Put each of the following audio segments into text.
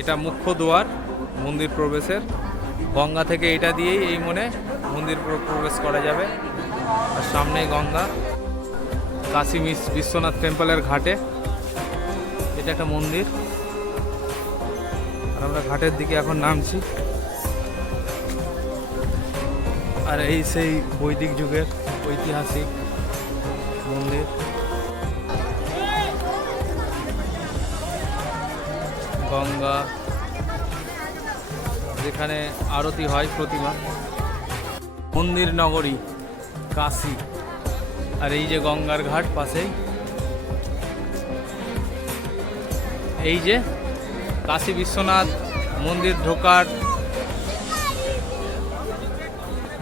এটা মুখ্য দুয়ার মন্দির প্রবেশের। গঙ্গা থেকে এটা দিয়েই এই মনে মন্দির প্রবেশ করা যাবে। আর সামনেই গঙ্গা। কাশী বিশ্বনাথ টেম্পলের ঘাটে এটা একটা মন্দির। আর আমরা ঘাটের দিকে এখন নামছি। আর এই সেই বৈদিক যুগের ঐতিহাসিক মন্দির। গঙ্গা, যেখানে আরতি হয় প্রতিমা। মন্দির নগরী কাশী। আর এই যে গঙ্গার ঘাট পাশেই। এই যে কাশী বিশ্বনাথ মন্দির ঢোকার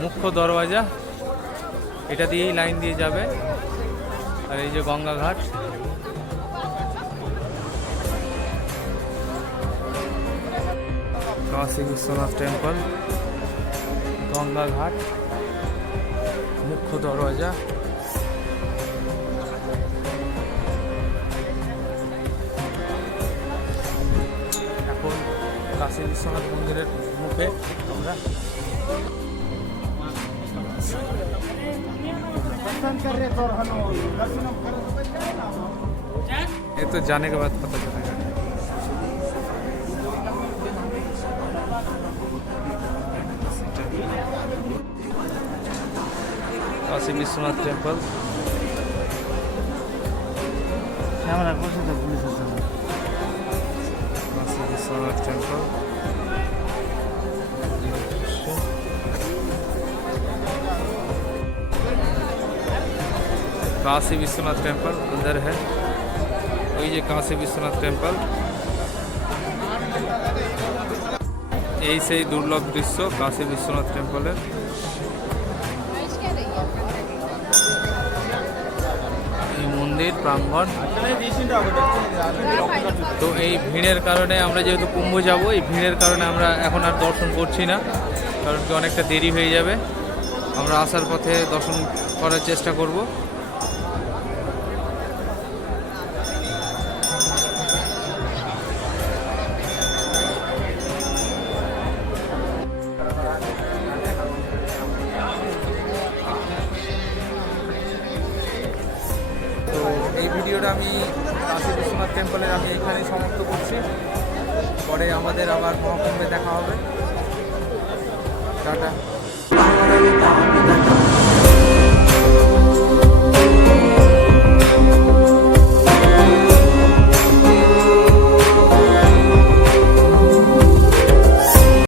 মুখ্য দরওয়াজা, এটা দিয়েই লাইন দিয়ে যাবে। আর এই যে গঙ্গা ঘাট। কাশী বিশ্বনাথ টেম্পল, গঙ্গা ঘাট, মুখ্য দরওয়াজা। এখন কাশী বিশ্বনাথ মন্দিরের মুখে আমরা। ये तो जाने के बाद पता चलेगा। Kashi Vishwanath temple. Kashi Vishwanath temple. Kashi Vishwanath temple अंदर है। वही जे काशी विश्वनाथ टेम्पल। এই সেই দুর্লভ দৃশ্য কাশী বিশ্বনাথ টেম্পলের। এই মন্দির প্রাঙ্গণ। তো এই ভিড়ের কারণে আমরা যেহেতু কুম্ভ যাব, এই ভিড়ের কারণে আমরা এখন আর দর্শন করছি না, কারণ কি অনেকটা দেরি হয়ে যাবে। আমরা আসার পথে দর্শন করার চেষ্টা করব। এই ভিডিওটা আমি কাশী বিশ্বনাথ টেম্পলের আমি এইখানেই সমাপ্ত করছি। পরে আমাদের আবার মহাকুম্ভে দেখা হবে। টাটা।